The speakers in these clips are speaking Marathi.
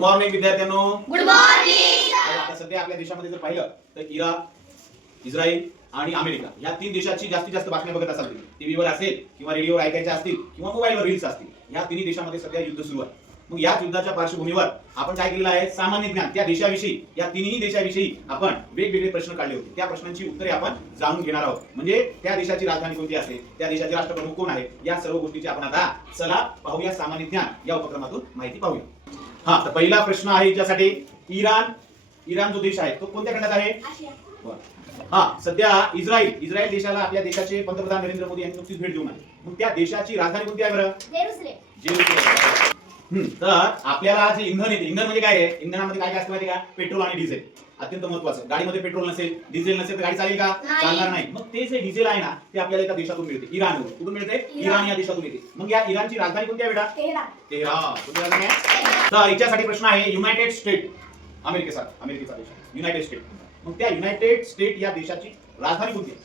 गुड मॉर्निंग विद्यार्थ्यांनो. Good morning. आता सध्या आपल्या देशामध्ये जर पाहिलं तर इराण, इस्रायल आणि अमेरिका या तीन देशाची जास्तीत जास्त बातम्या बघत असाल तुम्ही. टीव्हीवर असेल किंवा रेडिओवर ऐकायच्या असतील किंवा मोबाईलवर रील्स असतील. या तिन्ही देशामध्ये सध्या युद्ध सुरू आहे. मग या युद्धाच्या पार्श्वभूमीवर आपण काय केलेलं आहे, सामान्य ज्ञान त्या देशाविषयी, या तिन्ही देशाविषयी आपण वेगवेगळे प्रश्न काढले होते. त्या प्रश्नांची उत्तरे आपण जाणून घेणार आहोत. म्हणजे त्या देशाची राजधानी कोणती असेल, त्या देशाचे राष्ट्रप्रमुख कोण आहे, या सर्व गोष्टीची आपण आता चला पाहूया. सामान्य ज्ञान या उपक्रमातून माहिती पाहूया. हा, तर पहिला प्रश्न आहे याच्यासाठी, इराण जो देश आहे तो कोणत्या खंडात आहे? हा, सध्या इस्रायल देशाला आपल्या देशाचे पंतप्रधान नरेंद्र मोदी यांनी नुकतीच भेट देऊन आले. मग त्या देशाची राजधानी कोणती आहे बरं? जेरुसलेम. तर आपल्याला जे इंधन येते, इंधन म्हणजे काय आहे, इंधनामध्ये काय काय असतं माहिती का? पेट्रोल आणि डिझेल. अत्यंत महत्त्वाचं. गाडीमध्ये पेट्रोल नसेल, डिझेल नसेल तर गाडी चालेल का? चालणार नाही. मग ते जे डिझेल आहे ना, ते आपल्याला एका देशातून मिळते, इराण. कुठून मिळते? इराण या देशातून मिळते. मग या इराणची राजधानी कोणती आहे बेटा? तेहरान. कोणती राजधानी आहे? तर याच्यासाठी प्रश्न आहे, युनायटेड स्टेट, अमेरिकेचा देश, युनायटेड स्टेट. मग त्या युनायटेड स्टेट या देशाची राजधानी कोणती आहे?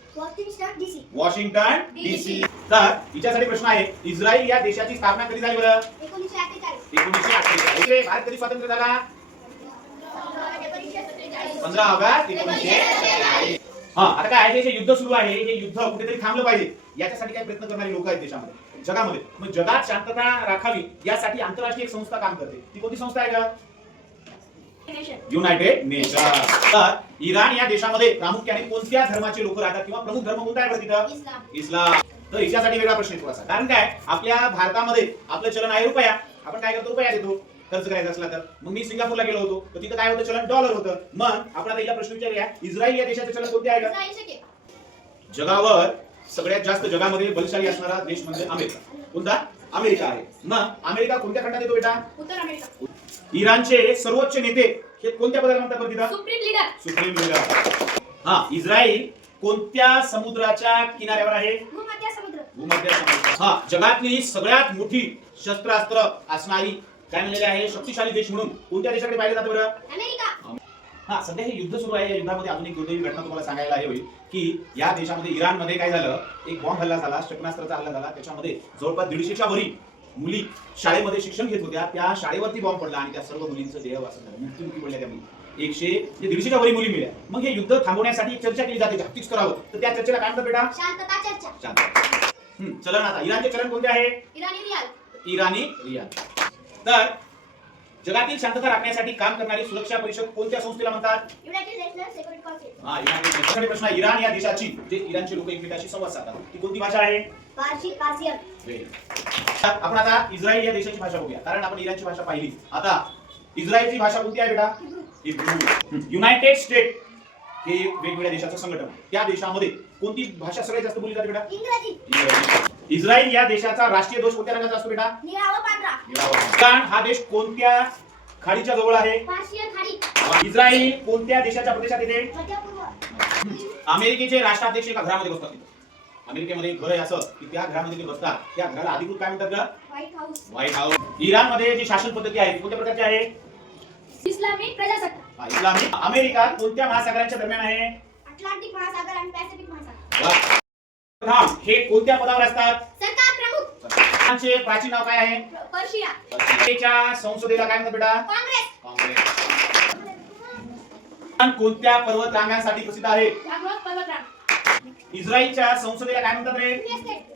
Washington DC. तर हिच्यासाठी प्रश्न आहे, इस्रायल या देशाची स्थापना कधी झाली बरं? 1948. भारत कधी स्वतंत्र झाला? 15 ऑगस्ट 1947. हा, आता काय आहे, हे युद्ध सुरू आहे, हे युद्ध कुठेतरी थांबलं पाहिजे याच्यासाठी काय प्रयत्न करणारे लोक आहेत देशामध्ये, जगामध्ये. मग जगात शांतता राखावी यासाठी आंतरराष्ट्रीय एक संस्था काम करते. ती कोणती संस्था आहे का? United nation. तर इराण या देशामध्ये प्रामुख्याने कोणत्या धर्माचे लोक राहतात किंवा प्रमुख धर्म कोणता आहे तिथं? इस्लाम. तर याच्यासाठी वेगळा प्रश्न आहे थोडासा. कारण काय, आपल्या भारतामध्ये आपलं चलन आहे रुपया. आपण काय करतो? रुपया देतो खर्च करायचा असला तर. मग मी सिंगापूरला गेलो होतो तर तिथं काय होतं? चलन डॉलर होतं. मग आपण आता हिला प्रश्न विचारूया, इस्रायल या देशाचे चलन कोणते आहे का? जगावर सगळ्यात जास्त जगामध्ये बलशाली असणारा देश म्हणजे अमेरिका. कोणता? अमेरिका आहे. मग अमेरिका कोणत्या खंडात येतो बेटा? उत्तर अमेरिका. इराणचे सर्वोच्च नेते हे कोणत्या पदाला म्हणतात बरं तिथं? Supreme leader. हा, इस्रायल कोणत्या समुद्राच्या किनाऱ्यावर आहे? भूमध्य समुद्र. हा, जगातली सगळ्यात मोठी शस्त्रास्त्र असणारी काय म्हणलेले आहे, शक्तिशाली देश म्हणून कोणत्या देशाकडे पाहिलं जातं बरं? अमेरिका. हा, सध्या हे युद्ध सुरू आहे. या युद्धामध्ये अजून एक दुर्दैवी घटना तुम्हाला सांगायला हे होईल की या देशामध्ये इराणमध्ये काय झालं, एक बॉम्ब हल्ला झाला, क्षेपणास्त्राचा हल्ला झाला. त्याच्यामध्ये जवळपास 150च्या वरी मुली शाळेमध्ये शिक्षण घेत होत्या. त्या शाळेवरती बॉम्ब पडला आणि त्या सर्व मुलींचं देह वाचलं झालं. मृत्यू पडल्या त्या मुली. 150च्या वरी मुली मिळाल्या. मग हे युद्ध थांबवण्यासाठी चर्चा केली जाते जागतिक स्तरावर. तर त्या चर्चेला काय म्हणतात बेटा? शांतता चर्चा. शांतता. चलन. आता इराणचे चलन कोणते आहे? इराणी रियाल. तर जगातील शांतता राखण्यासाठी काम करणारी सुरक्षा परिषद कोणत्या संस्थेला म्हणतात? United national security council. हा, युनायटेड नेशनल. प्रश्न आहे, इराण या देशाची जे इराणचे लोक एकमेकांशी संवाद साधतात ती कोणती भाषा आहे? पर्शियन. आपण आता इस्रायल या देशाची भाषा बघूया, कारण आपण इराणची भाषा पाहिली. आता इस्रायलची भाषा कोणती आहे बेटा? हिब्रू. युनायटेड स्टेट हे वेगवेगळ्या देशाचं संघटन. त्या देशामध्ये कोणती भाषा सगळ्यात जास्त बोलली जाते बेटा? इंग्रजी. इस्रायल या देशाचा राष्ट्रीय ध्वज कोणत्या रंगाचा असतो बेटा? निळा व पांढरा. इराण हा देश कोणत्या खाडीच्या जवळ आहे? पर्शियन खाडी. इस्रायल कोणत्या देशाच्या प्रदेशात येते? मध्य पूर्व. अमेरिकेचे राष्ट्राध्यक्ष एका घरामध्ये बसतात. अमेरिकेमध्ये एक घर आहे असं की त्या घरामध्ये ते बसतात. त्या घराला अधिकृत काय म्हणतात का? White house. इराणमध्ये जी शासन पद्धती आहे कोणत्या प्रकारची आहे? इस्लामिक प्रजासत्ताक. इस्लामिक. अमेरिका कोणत्या महासागरांच्या दरम्यान आहे? अटलांटिक महासागर आणि पॅसिफिक महासागर. हे कोणत्या पदावर असतात? सरकार प्रमुख. इराणचे प्राचीन नाव काय आहे? पर्शिया. त्याच्या संसदेला काय म्हणतात बेटा? काँग्रेस. इराण कोणत्या पर्वत रांगांसाठी प्रसिद्ध आहे? भागवत पर्वतरांग. इस्रायलच्या संसदेला काय म्हणतात रे?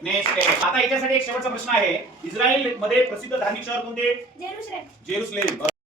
नेस्टेट. आता याच्यासाठी एक शेवटचा प्रश्न आहे, इस्रायल मध्ये प्रसिद्ध धार्मिक शहर कोणते? जेरुसलेम. जेरुसलेम.